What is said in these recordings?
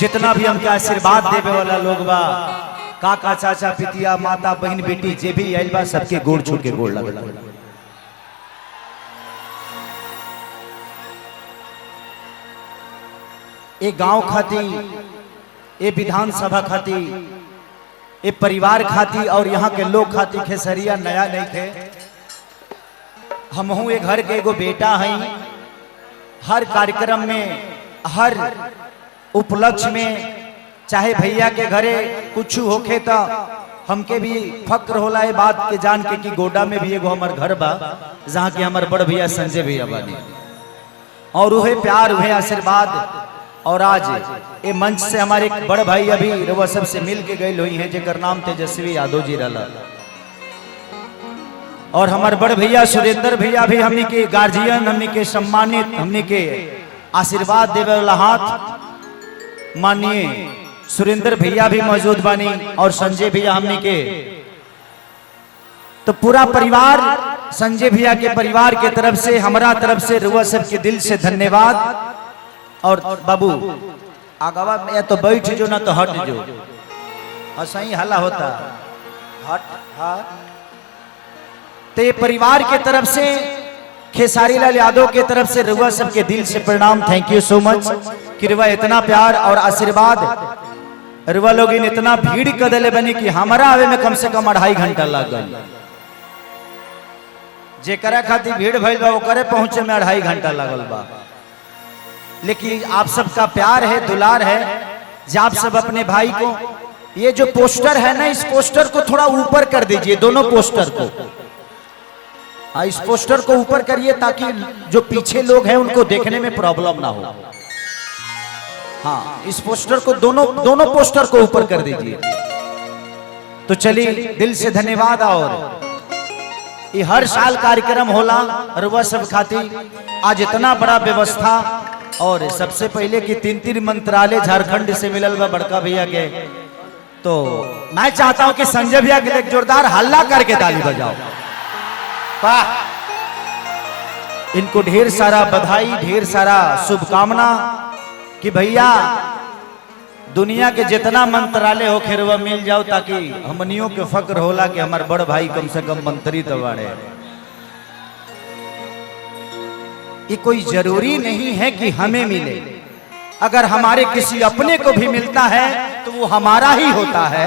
जितना भी हमके आशीर्वाद देवे वाला लोग बा, काका चाचा पितिया माता बहन बेटी जे भी आइल बा, सबके गोड़ छू के गोड़ लगल। एक गांव खाती, ए विधानसभा खाती, ए परिवार खाती और यहाँ के लोग खाती खेसरिया नया नहीं थे। हम हूँ एक घर के एगो बेटा है। हर कार्यक्रम में, हर उपलक्ष्य में, चाहे भैया के घरे कुछ होखे तो हमके भी फक्र होला ये बात के जान के कि गोडा में भी एगो हमार घर बा, जहाँ के हमार बड़ भैया संजय भैया बानी, और उहे प्यार उहे आशीर्वाद। और आज ये मंच से हमारे एक बड़ भाई अभी रवा सबसे मिल के गए हुई हैं, जेकर नाम तेजस्वी यादव जी रहा, और हमारे बड़ भैया सुरेंद्र भैया भी हमनी के गार्जियन, हमनी के सम्मानित, हमनी के आशीर्वाद देवे वाला हाथ मानिए सुरेंद्र भैया भी मौजूद बानी, और संजय भैया हमनी के तो पूरा परिवार, संजय भैया के परिवार के तरफ से, हमारा तरफ से रुआ सबके दिल से धन्यवाद। और बाबू आगवा में या तो बैठ जो ना तो हट जो, सही हल्ला होता हट। हाँ, तो ये परिवार के तरफ से, खेसारी लाल यादव के तरफ से रुआ सबके दिल से प्रणाम। थैंक यू सो मच कि रुआ इतना प्यार और आशीर्वाद, रुआ लोग इतना भीड़ कदले बनी कि हमारा आवे में कम से कम 2.5 घंटा लग गई। जेकरा खातिर भीड़ भइल बा ओकरे पहुंचे में 2.5 घंटा लगल बा। लेकिन आप सबका प्यार है, दुलार है, जब आप सब अपने भाई को, ये जो पोस्टर है ना, इस पोस्टर को थोड़ा ऊपर कर दीजिए, दोनों पोस्टर को। इस पोस्टर को ऊपर करिए ताकि जो पीछे लोग हैं उनको देखने में प्रॉब्लम ना हो। हाँ, इस पोस्टर को दोनों पोस्टर को ऊपर कर दीजिए। तो चलिए, दिल से धन्यवाद। और ये हर साल कार्यक्रम होला रुआ सब खाती, आज इतना बड़ा व्यवस्था। और सबसे पहले कि 3 मंत्रालय झारखंड से मिलल बा बड़का भैया के, तो मैं चाहता हूं कि संजय भैया के लिए जोरदार हल्ला करके ताली बजाओ। वाह, इनको ढेर सारा बधाई, ढेर सारा शुभकामना कि भैया दुनिया के जितना मंत्रालय हो खेरवा मिल जाओ, ताकि हमनियों के फक्र होला कि हमारे बड़ भाई कम से कम मंत्री तो बाड़े। ये कोई जरूरी नहीं है कि हमें मिले, अगर हमारे किसी अपने को भी मिलता है तो वो हमारा ही होता है।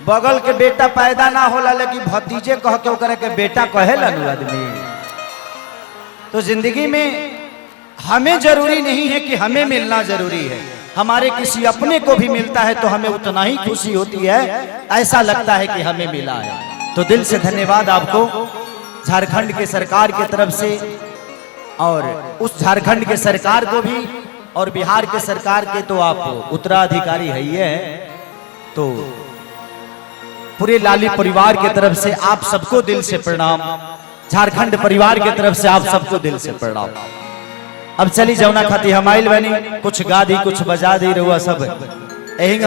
बगल के बेटा पैदा ना होला, लेकिन भतीजे कह के ओकरा के बेटा कहेला आदमी। तो जिंदगी में हमें जरूरी नहीं है कि हमें मिलना जरूरी है, हमारे किसी अपने को भी मिलता है तो हमें उतना ही खुशी होती है, ऐसा लगता है कि हमें मिला है। तो दिल से धन्यवाद आपको झारखंड के सरकार के तरफ से, और उस झारखंड के सरकार को भी, और बिहार के सरकार के तो आप उत्तराधिकारी है ही है। तो पूरे लाली परिवार के तरफ से आप सबको दिल से प्रणाम, झारखंड परिवार के तरफ से आप सबको दिल से प्रणाम। अब चली जौना खाती हम आइल बनी, कुछ गा दी, कुछ बजा दी, रुआ सब यही